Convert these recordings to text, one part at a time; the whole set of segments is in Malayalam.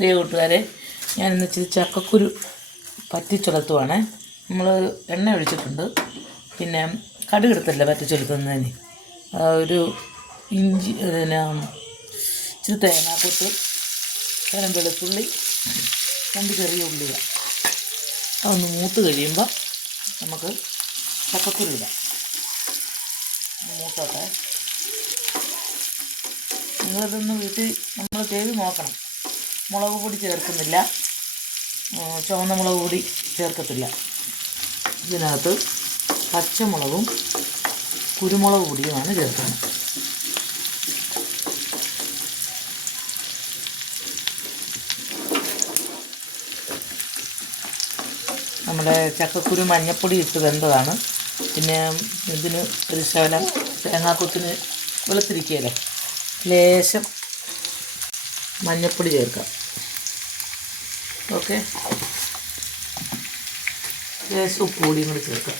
പ്രിയ കൂട്ടുകാരെ, ഞാനിന്ന് ഇച്ചിരി ചക്കക്കുരു പറ്റിച്ചുലത്തുവാണ്. നമ്മൾ എണ്ണ ഒഴിച്ചിട്ടുണ്ട്, പിന്നെ കടുകെടുത്തല്ല പറ്റിച്ചുലത്തുന്നതിന്. ഒരു ഇഞ്ചി, പിന്നെ ഇച്ചിരി തേങ്ങാക്കൊത്ത്, ശകലം വെളുത്തുള്ളി, 2 ചെറിയ ഉള്ളിക. അതൊന്ന് മൂത്ത് കഴിയുമ്പോൾ നമുക്ക് ചക്കക്കുരു ഇടാം. മൂത്തോട്ടെ. നിങ്ങളിതൊന്ന് വീട്ടിൽ നമ്മൾ ചെയ്ത് നോക്കണം. മുളക് പൊടി ചേർക്കുന്നില്ല, ചുവന്ന മുളക് പൊടി ചേർക്കത്തില്ല. ഇതിനകത്ത് പച്ചമുളകും കുരുമുളക് പൊടിയുമാണ് ചേർക്കുന്നത്. നമ്മുടെ ചക്കക്കുരു മഞ്ഞൾപ്പൊടി ഇട്ട് വെന്തതാണ്. പിന്നെ ഇതിന് ഒരു ശകലം തേങ്ങാക്കൊത്തിന് വെളുത്തിരിക്കുകയല്ലേ, ലേശം മഞ്ഞൾപ്പൊടി ചേർക്കാം. ഓക്കെ, ലേശം ഉപ്പ് പൊടിയും കൂടി ചേർക്കാം.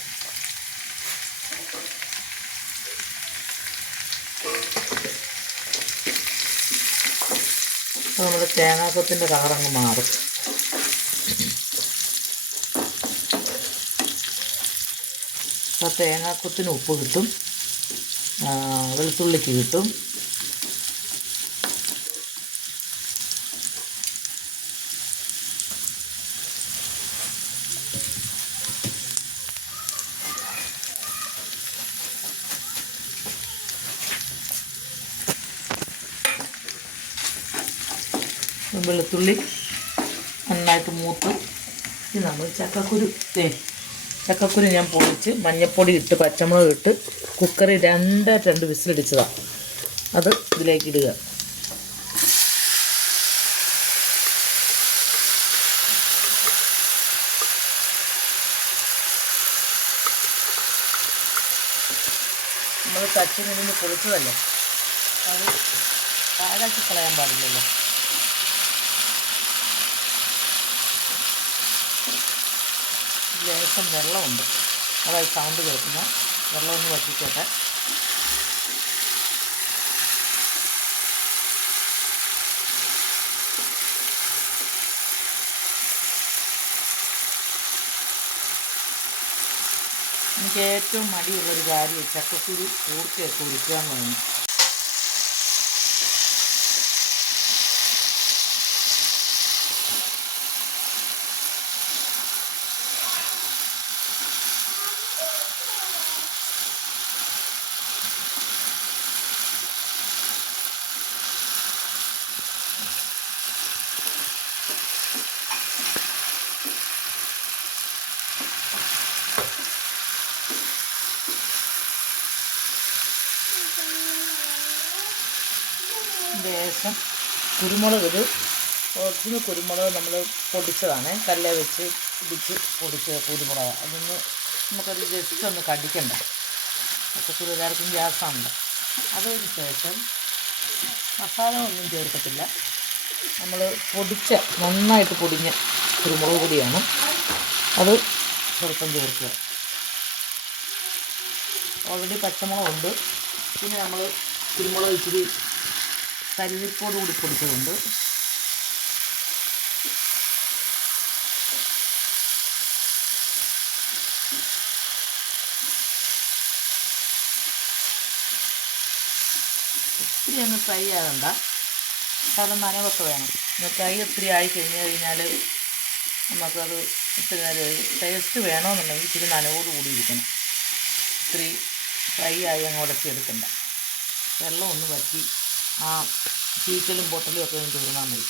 അപ്പോൾ നമ്മുടെ തേങ്ങാക്കൊത്തിൻ്റെ കളറങ്ങ് മാറും. അപ്പോൾ തേങ്ങാക്കൊത്തിന് ഉപ്പ് കിട്ടും, വെളുത്തുള്ളിക്ക് കിട്ടും. വെളുത്തുള്ളി നന്നായിട്ട് മൂത്ത് ഇത് നമ്മൾ ചക്കക്കുരു ഞാൻ പൊടിച്ച് മഞ്ഞൾപ്പൊടി ഇട്ട് പച്ചമുളക് ഇട്ട് കുക്കറിൽ 2 വിസിലടിച്ചതാണ്. അത് ഇതിലേക്ക് ഇടുക. നമ്മൾ കച്ചിന് നിന്ന് പൊളിച്ചതല്ലേ, അത് പാഴാക്കി കളയാൻ പാടില്ലല്ലോ. ലേശം വെള്ളമുണ്ട്, അതായത് സൗണ്ട് കേൾക്കുന്ന വെള്ളം ഒന്ന് വറ്റിക്കട്ടെ. എനിക്ക് ഏറ്റവും മടിയുള്ളൊരു കാര്യം ചക്കക്കുരു കൂർക്കയൊക്കെ ഉരുക്കുക എന്ന് പറഞ്ഞു. ലേശം കുരുമുളക്, ഇത് ഒറിജിനൽ കുരുമുളക് നമ്മൾ പൊടിച്ചതാണ്, കല്ല വെച്ച് ഇടിച്ച് പൊടിച്ച കുരുമുളക്. അതൊന്ന് നമുക്കൊരു ജസ്റ്റ് ഒന്ന് കടിക്കണ്ട. ചക്കക്കുരു എല്ലാവർക്കും ഗ്യാസാണല്ലോ. അതിന് ശേഷം മസാല ഒന്നും ചേർക്കത്തില്ല, നമ്മൾ നന്നായിട്ട് പൊടിഞ്ഞ കുരുമുളക് പൊടിയാണ്, അത് ചെറുപ്പം ചേർക്കുക. ഓൾറെഡി പച്ചമുളകുണ്ട്, പിന്നെ നമ്മൾ കുരുമുളക് ഇച്ചിരി കരിവേപ്പോട് കൂടി പൊടിച്ചതുണ്ട്. ഒത്തിരി അങ്ങ് ഫ്രൈ ആകണ്ട, ശകലം നനവൊക്കെ വേണം. ഫ്രൈ ഒത്തിരി കഴിഞ്ഞാൽ നമുക്കത് ഒത്തിരി നേരം ടേസ്റ്റ് വേണമെന്നുണ്ടെങ്കിൽ ഇച്ചിരി നനവോട് കൂടി ഇരിക്കണം. ഇത്തിരി ഫ്രൈ ആയി അങ്ങ് ഉടച്ചെടുക്കണ്ട. വെള്ളം ഒന്ന് വറ്റി ആ ചീറ്റലും പൊട്ടലും ഒക്കെ ഒന്ന് തീർന്നാൽ മതി.